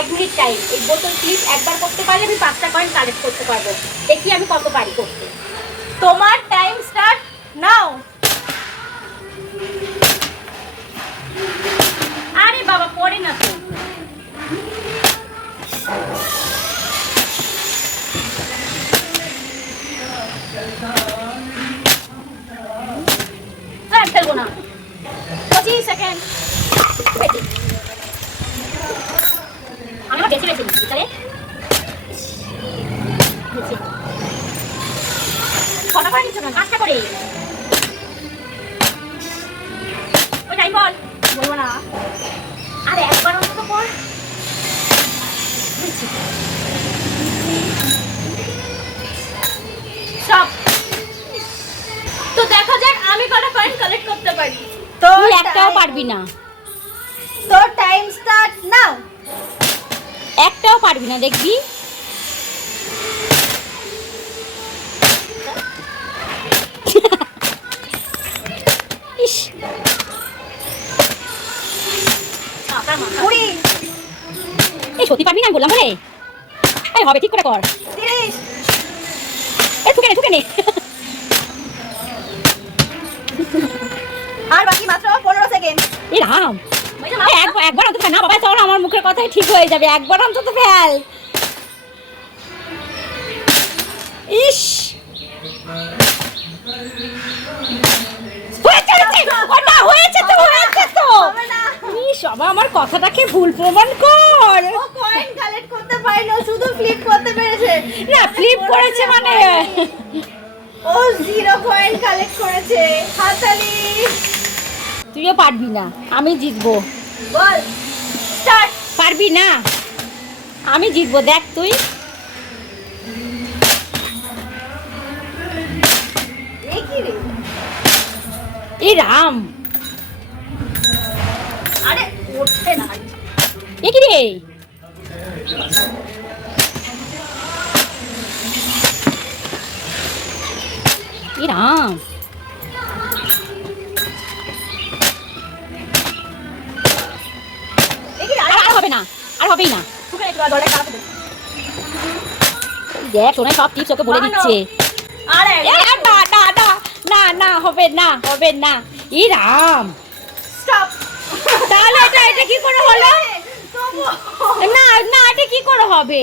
1 minute time. এই বোতল clip একবার করতে পারলে আমি 5টা কয়েন কালেক্ট করতে পারবো। দেখি আমি কত পারি করতে। তোমার টাইম স্টার্ট নাও। আরে বাবা পড়ে না তো। হ্যাঁ খেলবো না। 25 সেকেন্ড। আমি বেশি বেশি নিচ্ছি তাহলে। কটা করে নিচ্ছ না? 5টা করে। ওই টাইম বল। বলবো না। আরে একবার অন্তত পর। স্টপ। তো দেখা যাক আমি কটা কয়েন কালেক্ট করতে পারি। তুই একটাও পারবি না। তোর টাইম স্টার্ট নাও। একটাও পারবি না দেখবি। ইস 20 এই সত্যি পারবি না আমি বললাম বলে। এই হবে ঠিক করে কর। 30 এই ঠুকে নে আর বাকি মাত্র 15 সেকেন্ড। এই রাম একবার অন্তত না বাবা চল আমার মুখের কথাই ঠিক হয়ে যাবে একবার অন্তত ফেল ইস হয়েছে তো ইস বাবা আমার কথাটাকে ভুল প্রমাণ কর ও কয়েন কালেক্ট করতে পারিনি, শুধু ফ্লিপ করতে পেরেছে। না ফ্লিপ করেছে মানে ও 0 কয়েন কালেক্ট করেছে। হাততালি। তুইও পারবি না আমি জিতবো বল স্টার্ট। পারবি না আমি জিতবো দেখ তুই এই কি রে? এই রাম আরে উঠছে না। এ কি রে এই রাম আর হবে না আর হবেই না তোকে একটু দলে কাটতে দে। দেখ সোনাই সব টিপস ওকে বলে দিচ্ছে আরে না না না না না হবে না ই রাম স্টপ। তাহলে এটা কি করে হলো তবু না না এটা কি করে হবে